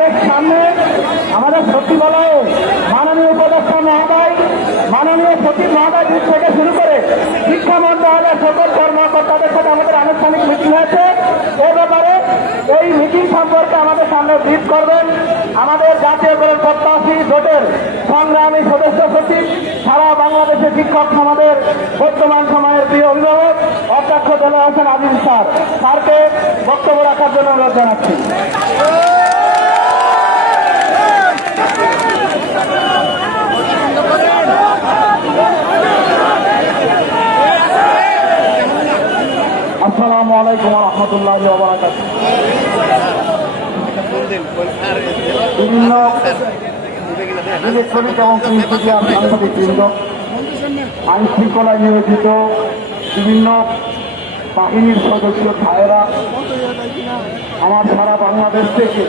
সামনে আমাদের সচিবালয়ে মাননীয় উপদেষ্টা মহোদয়, মাননীয় সচিব মহোদয় থেকে শুরু করে শিক্ষা মন্ত্রণালয়ের সকল কর্মকর্তাদের সাথে আমাদের আনুষ্ঠানিক মিটিং হয়েছে। এ ব্যাপারে এই মিটিং সম্পর্কে আমাদের সামনে ব্রিফ করবেন। আমাদের জাতীয় দলের প্রত্যাশী জোটের সংগ্রামী সদস্য সচিব, সারা বাংলাদেশের শিক্ষক সমাজের বর্তমান সময়ের প্রিয় অভিভাবক, অধ্যক্ষ দেলা হোসেন আজিম স্যার। স্যারকে বক্তব্য রাখার জন্য অনুরোধ জানাচ্ছি। আসসালামু আলাইকুম রহমতুল্লাহ বিভিন্ন ইলেকট্রনিক এবং প্রিন্ট মিডিয়ার সাংবাদিক বৃন্দ আইন শৃঙ্খলায় নিয়োজিত বিভিন্ন বাহিনীর সদস্য, ভাইয়েরা, আমার সারা বাংলাদেশ থেকে